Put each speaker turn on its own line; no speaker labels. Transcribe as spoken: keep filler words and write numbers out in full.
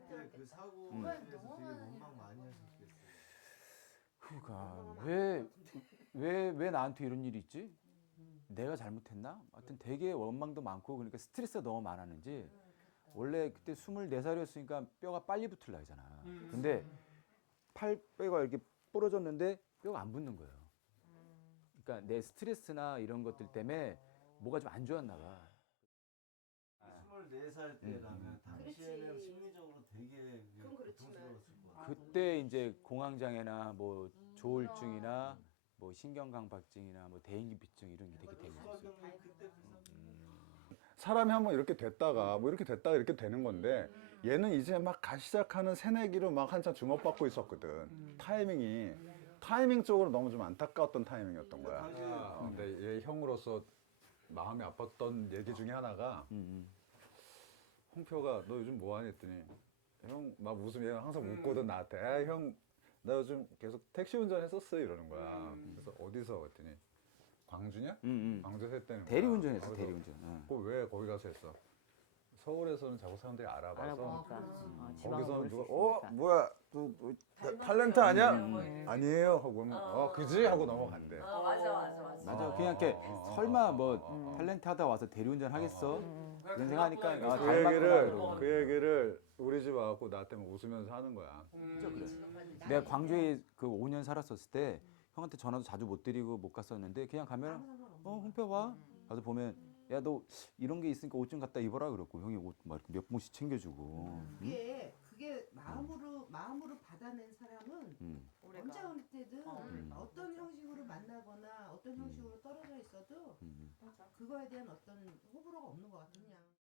그때 그 사고에
음.
대해서 되게
너무
원망
많은
많이
일을
하셨겠어요.
그러니까 왜 왜 왜 나한테 이런 일이 있지? 내가 잘못했나? 하여튼 되게 원망도 많고 그러니까 스트레스가 너무 많았는지 원래 그때 스물네 살이었으니까 뼈가 빨리 붙을 나이잖아. 근데 팔 뼈가 이렇게 부러졌는데 뼈가 안 붙는 거예요. 그러니까 내 스트레스나 이런 것들 때문에 뭐가 좀 안 좋았나 봐.
스물네 살 때라면 당시에는
그렇지.
심리적으로 되게
그건 그렇지만.
고통스러웠을 것 같아요.
그때 이제 공황장애나 뭐 조울증이나 뭐 신경강박증이나 뭐 대인기피증 이런 게 되게 대명했어요.
수학경리 그때
사람이 한번 이렇게 됐다가 뭐 이렇게 됐다가 이렇게 되는 건데 얘는 이제 막 가 시작하는 새내기로 막 한참 주목받고 있었거든. 타이밍이 타이밍 쪽으로 너무 좀 안타까웠던 타이밍이었던 거야. 아, 근데 얘 형으로서 마음이 아팠던 얘기 중에 하나가 홍표가 너 요즘 뭐하니 했더니 형 막 웃으면 얘가 항상 웃거든 나한테. 아, 형 나 요즘 계속 택시 운전했었어 이러는 거야. 그래서 어디서 했더니 광주냐?
음, 음.
광주에서 했다는 거야.
대리운전했어,
그래서
대리운전. 응.
그거 왜 거기 가서 했어? 서울에서는 자꾸 사람들이 알아봐서
알아보니까 어, 지방은
거기서는
모를
누가
수
어
있으니까.
뭐야 또, 또 탤런트 아니야? 아니에요 하고 그러면 어 그지 하고 넘어간대.
어, 맞아 맞아 맞아.
맞아. 그냥 이렇게
어, 어,
설마
어,
뭐
어, 어.
탤런트 하다 와서 대리운전 하겠어? 그런 생각하니까 아,
그
닮았구나
얘기를
그러고.
그 얘기를 우리 집 와갖고 나한테 웃으면서 하는 거야.
진짜 그래. 내가 광주에 그 오 년 살았었을 때 형한테 전화도 자주 못 드리고 못 갔었는데 그냥 가면 어 홍표 와 가서 보면 야 너 이런 게 있으니까 옷 좀 갖다 입어라 그랬고 형이 옷 막 몇 봉씩 챙겨주고.
그게 그게 마음으로 마음으로 받아낸 사람은
음.
언제 어느 때든
음.
어떤 형식으로 만나거나 어떤 형식으로 떨어져 있어도
음.
그거에 대한 어떤 호불호가 없는 것 같아 그냥.